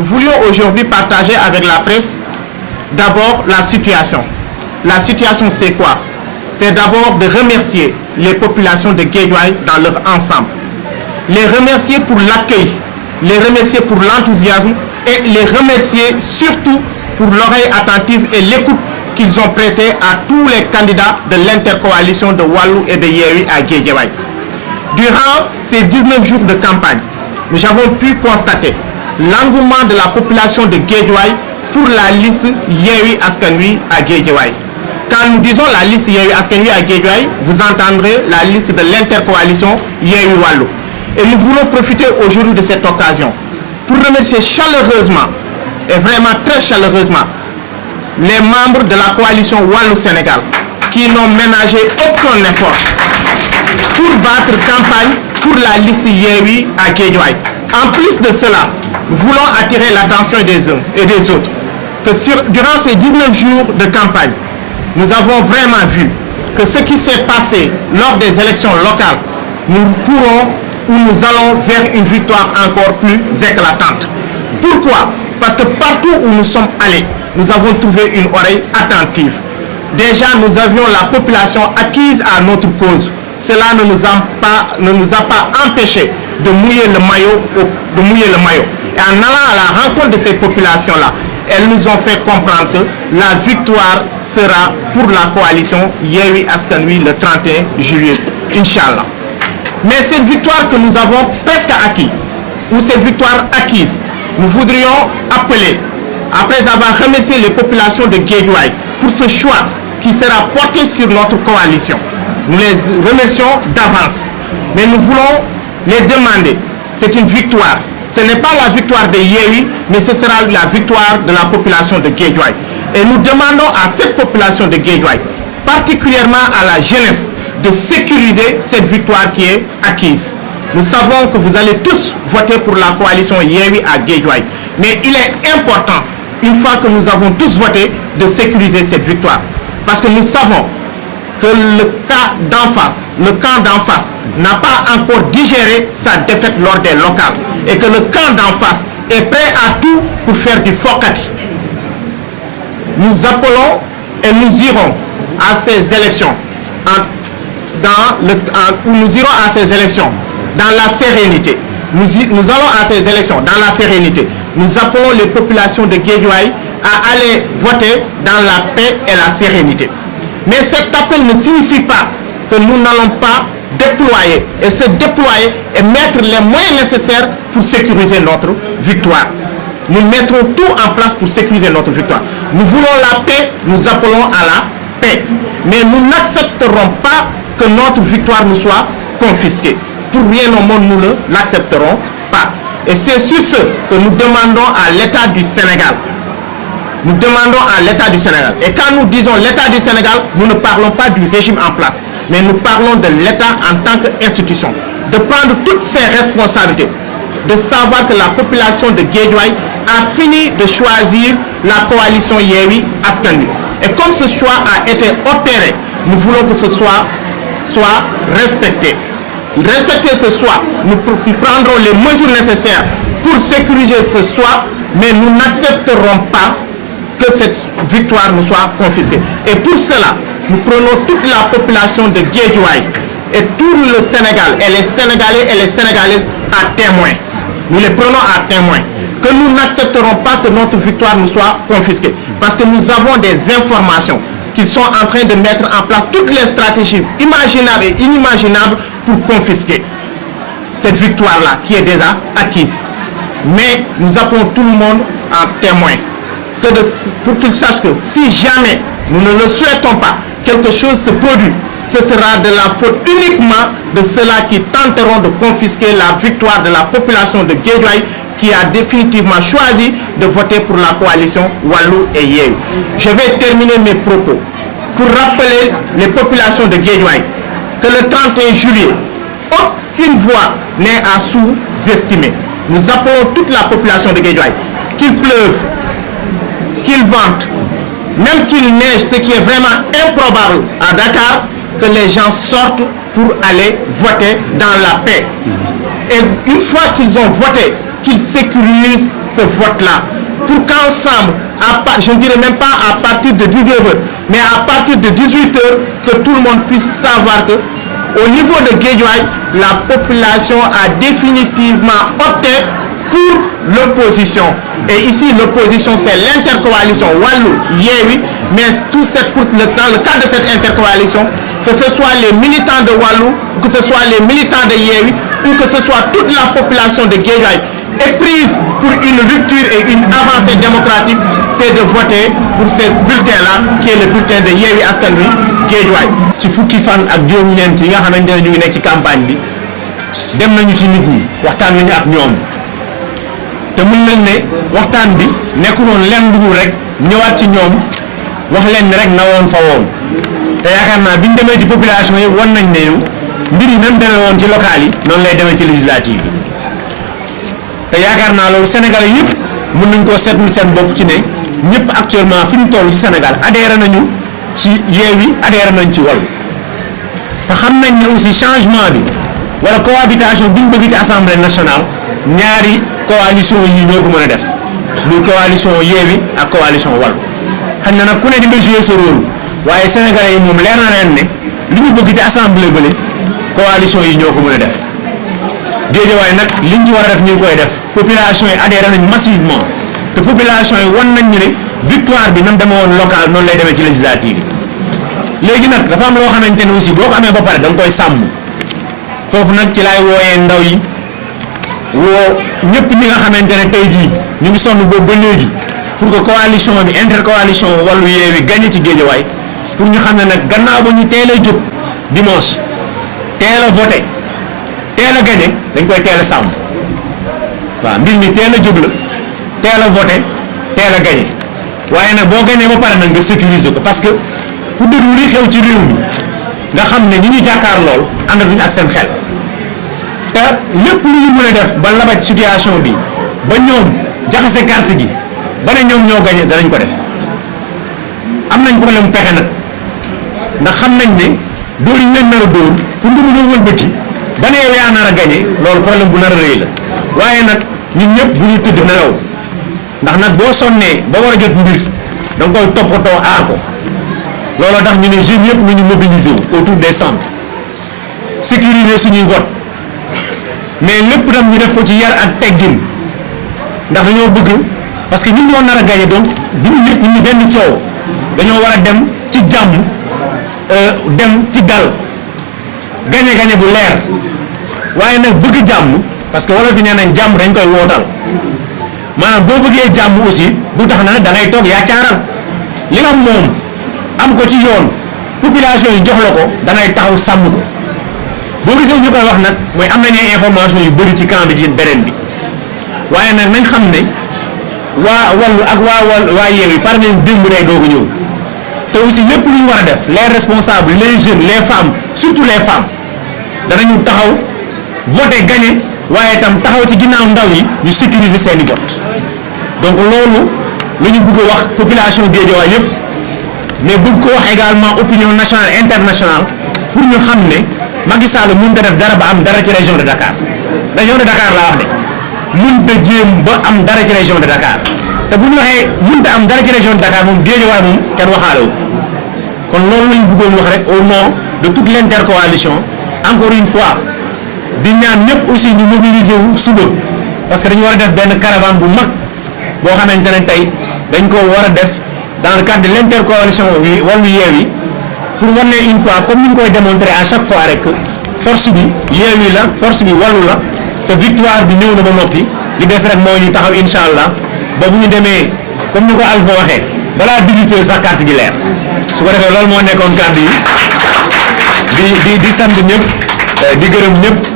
nous voulions aujourd'hui partager avec la presse d'abord la situation. La situation, c'est quoi? C'est d'abord de remercier les populations de Guédiawaye dans leur ensemble. Les remercier pour l'accueil, les remercier pour l'enthousiasme et les remercier surtout pour l'oreille attentive et l'écoute qu'ils ont prêtée à tous les candidats de l'intercoalition de Wallu et de Yewwi à Guédiawaye. Durant ces 19 jours de campagne, nous avons pu constater l'engouement de la population de Guédiawaye pour la liste Yewwi Askan Wi à Guédiawaye. Quand nous disons la liste Yewwi Askan Wi à Guédiawaye, vous entendrez la liste de l'intercoalition Yewwi Wallu. Et nous voulons profiter aujourd'hui de cette occasion pour remercier chaleureusement, et vraiment très chaleureusement, les membres de la coalition Wallu Sénégal qui n'ont ménagé aucun effort pour battre campagne pour la liste Yewwi à Guédiawaye. En plus de cela, nous voulons attirer l'attention des uns et des autres que durant ces 19 jours de campagne, nous avons vraiment vu que ce qui s'est passé lors des élections locales, nous pourrons ou nous allons vers une victoire encore plus éclatante. Pourquoi? Parce que partout où nous sommes allés, nous avons trouvé une oreille attentive. Déjà, nous avions la population acquise à notre cause. Cela ne nous a pas empêché de mouiller le maillot. Et en allant à la rencontre de ces populations-là, elles nous ont fait comprendre que la victoire sera pour la coalition Yewwi Askan Wi le 31 juillet, Inch'Allah. Mais cette victoire que nous avons presque acquise, ou cette victoire acquise, nous voudrions appeler, après avoir remercié les populations de Guédiawaye pour ce choix qui sera porté sur notre coalition. Nous les remercions d'avance, mais nous voulons les demander, c'est une victoire. Ce n'est pas la victoire de Yewwi, mais ce sera la victoire de la population de Guédiawaye. Et nous demandons à cette population de Guédiawaye, particulièrement à la jeunesse, de sécuriser cette victoire qui est acquise. Nous savons que vous allez tous voter pour la coalition Yewwi à Guédiawaye. Mais il est important, une fois que nous avons tous voté, de sécuriser cette victoire. Parce que nous savons que le camp d'en face n'a pas encore digéré sa défaite lors des locales. Et que le camp d'en face est prêt à tout pour faire du fokati. Nous appelons et nous irons à ces élections nous irons à ces élections dans la sérénité. Nous allons à ces élections dans la sérénité. Nous appelons les populations de Guédiawaye à aller voter dans la paix et la sérénité. Mais cet appel ne signifie pas que nous n'allons pas déployer et mettre les moyens nécessaires pour sécuriser notre victoire. Nous mettrons tout en place pour sécuriser notre victoire. Nous voulons la paix, nous appelons à la paix. Mais nous n'accepterons pas que notre victoire nous soit confisquée. Pour rien au monde, nous ne l'accepterons pas. Et c'est sur ce que nous demandons à l'État du Sénégal. Nous demandons à l'État du Sénégal. Et quand nous disons l'État du Sénégal, nous ne parlons pas du régime en place, mais nous parlons de l'État en tant qu'institution. De prendre toutes ses responsabilités, de savoir que la population de Guédiawaye a fini de choisir la coalition Yewwi Askan Wi. Et comme ce choix a été opéré, nous voulons que ce soit respecté. Respecter ce choix, nous prendrons les mesures nécessaires pour sécuriser ce choix, mais nous n'accepterons pas que cette victoire nous soit confisquée. Et pour cela, nous prenons toute la population de Guédiawaye et tout le Sénégal, et les Sénégalais et les Sénégalaises à témoin. Nous les prenons à témoin. Que nous n'accepterons pas que notre victoire nous soit confisquée. Parce que nous avons des informations qu'ils sont en train de mettre en place toutes les stratégies imaginables et inimaginables pour confisquer cette victoire-là qui est déjà acquise. Mais nous appelons tout le monde en témoin. Pour qu'ils sachent que si jamais nous ne le souhaitons pas, quelque chose se produit, ce sera de la faute uniquement de ceux-là qui tenteront de confisquer la victoire de la population de Guédiawaye qui a définitivement choisi de voter pour la coalition Wallu et Yewwi. Je vais terminer mes propos pour rappeler les populations de Guédiawaye que le 31 juillet, aucune voix n'est à sous-estimer. Nous appelons toute la population de Guédiawaye, qu'il pleuve, qu'il vente, même qu'il neige, ce qui est vraiment improbable à Dakar, que les gens sortent pour aller voter dans la paix. Et une fois qu'ils ont voté, qu'ils sécurisent ce vote-là, pour qu'ensemble, je ne dirais même pas à partir de 19h, mais à partir de 18h, que tout le monde puisse savoir que au niveau de Guédiawaye, la population a définitivement opté pour l'opposition. Et ici, l'opposition, c'est l'intercoalition Wallu, Yewwi, mais dans le cadre de cette intercoalition, que ce soit les militants de Wallu, que ce soit les militants de Yewwi, ou que ce soit toute la population de Guédiawaye, est prise pour une rupture et une avancée démocratique, c'est de voter pour ce bulletin-là, qui est le bulletin de Yewwi Askan Wi Guédiawaye. ci fukki fan ak juróom-ñeent yi nga xamante ne ñu ngi nekk ci campagne bi dem nañu ci nit ñi waxtaan nañu ak ñoom te mën nañ ne waxtaan bi nekkul woon lenn dugul rek ñëwaat ci ñoom wax leen ni rek na woon fa woon te yaakaar naa bi ñu demee ci population yi wan nañ ne mbir yi nan demee woon ci local yi noonu lay demee ci législative yi te yaakaar naa loolu Sénégalais yëpp mën nañ koo seetlu seen bopp ci ne ñëpp actuellement fi ñu toll ci Sénégal adhéré nañu ci Yewwi adhéré nañ ci Wallu te xam nañ ne aussi changement bi wala cohabitation bi ñu bëgg ci assemblée nationale ñaari coalition yi ñoo ko mën a def muy coalition Yewwi ak coalition Wallu xam na nag ku ne di nga jouer sa rôle waaye sénégalais yi moom leer na leen ne li ñu bëgg ci assemblée bële coalition yi ñoo ko mën a def Guédiawaye nag liñ ci war a def ñu ngi koy def population yi adhéré nañ massivement te population yi wan nañ ñu ne victoire bi nam deme woon local noonu lay demee ci législative yi léegi nag dafa am loo xamante ne aussi boo ko amee ba pare da nga koy sàmm foofu nag ci laay wooyee ndaw yi woo ñëpp ñi nga xamante ne tey jii ñu ngi sonn boobu ba léegi pour que coalition bi intercoalition Wallu Yewwi gagné ci Guédiawaye pour ñu xam ne nag gannaaw ba ñu teel a jóg dimanche teel a voté teel a gagné dañ koy teel a sàmm waaw mbir mi teel a jóg la teel a voté teel a gagné waaye nag boo gagné ba pare nag nga sécuriser ko parce que ku déglu li xew ci réew mi nga xam ne ñi ñu jàkkaar lool àndatuñ ak seen xel te lépp lu ñu mën a def ba labaj situation bi ba ñoom jaxase carte gi ba ne ñoom ñoo gagné danañ ko def am nañ problème pexe nag ndax xam nañ ne dóor yi ñu leen nar a dóor pour nga mën a wëlbati ba ne yow yaa nar a gagné loolu problème bu nar a rëy la waaye nag ñun ñëpp bu ñu tëdd nelaw ndax nag boo sonnee ba war a jot mbir da nga koy toppatoo aar ko looloo tax ñu ne jeunes yëpp nañu mobiliser wu autour des centres sécuriser suñuy vote mais lépp tam ñu def ko ci yar ak teggin ndax dañoo bëgg parce que ñun ñoo nar a gagné donc duñu nit ñi benn coow dañoo war a dem ci jàmm dem ci dal gagné bu leer waaye nag bëgg jàmm parce que wala fi nee nañ jàmm dañ koy wootal maanaam boo bëggee jàmm aussi du tax na da ngay toog yaa caaral li nga moom am ko ci yoon population yi jox la ko da ngay taxaw sàmm ko boo gisee ñu koy wax nag mooy am nañu information yu bëri ci camp bi ci beneen bi waaye nag nañ xam ne waa Wallu ak waa Yewwi par nañ démb day doog a ñëw te aussi lépp lu ñu war a def les responsables les jeunes les femmes surtout les femmes danañu taxaw voter gagner waaye itam taxaw ci ginnaaw ndaw yi ñu sécuriser seeni vote donc loolu la ñu bëgg a wax population Guédiawaye yëpp mais bëgg ko wax également opinion nationale internationale pour ñu xam ne Macky Sall mënut a def dara ba am dara ci région de Dakar laa wax de mënut a jéem ba am dara ci région de Dakar te bu ñu waxee mënut a am dara ci région de Dakar moom Guédiawaye moom kenn waxaale wu kon loolu la ñu bëggoon wax rek au nom de toute l'intercoalition encore une fois di ñaan ñëpp aussi ñu mobiliser wu suba parce que dañu war a def benn caravane bu mag boo xamante ne tey dañ ko war a def dans le cadre de l'intercoalition Wallu Yewwi pour wane une fois comme ni ñu koy démontrer à chaque fois rek force bi Yewwi la force bi Wallu la te victoire bi ñëw na ba noppi li des rek mooy ñu taxaw incha allah ba bu ñu demee comme ni ko Alpha waxee balaa 18h sax carte gi leer su ko defee loolu moo nekkoon kàddu yi di sant ñëpp di gërëm ñëpp.